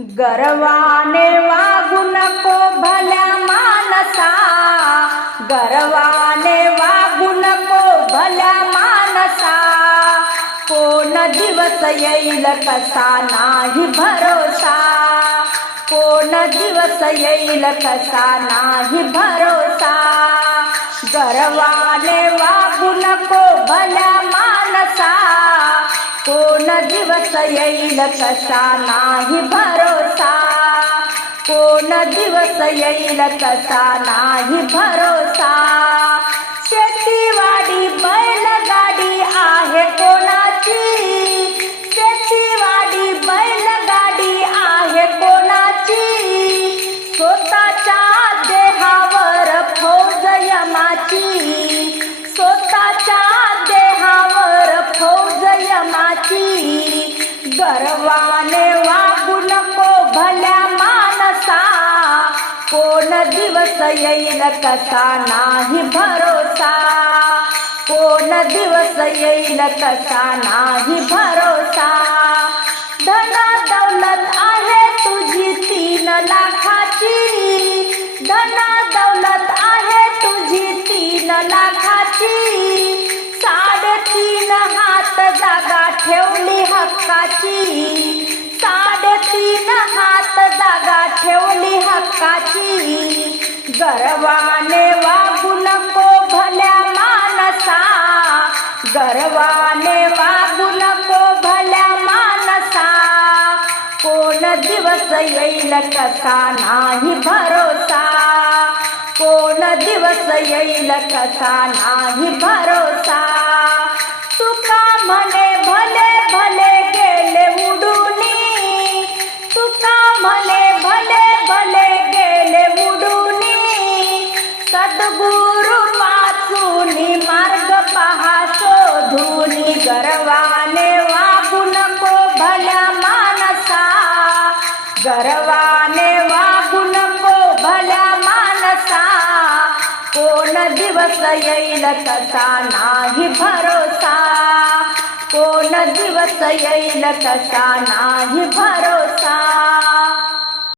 गर्वाने वागू नको भल्या मानसा. गर्वाने वागू नको भल्या मानसा. कोण दिवस येईल कसा नाही भरोसा. कोण दिवस येईल कसा नाही भरोसा. गर्वाने वागू नको भल्या कोण दिवस येईल कसा नाही भरोसा? कोण दिवस येईल कसा नाही भरोसा? यमाची गर्वाने वागू नको भल्या मानसा. कोण दिवस येईल कसा नाही भरोसा. कोण दिवस येईल कसा नाही भरोसा. जागा ठेवली हक्काची. साडेतीन हात जागा ठेवली हक्काची. गर्वाने वागू नको भल्या मानसा. गर्वाने वागू नको भल्या मानसा. कोण दिवस येईल कसा नाही भरोसा. कोण दिवस येईल कसा नाही भरोसा. दिवस येईल कसा नाही भरोसा. कोण दिवस येईल कसा नाही भरोसा.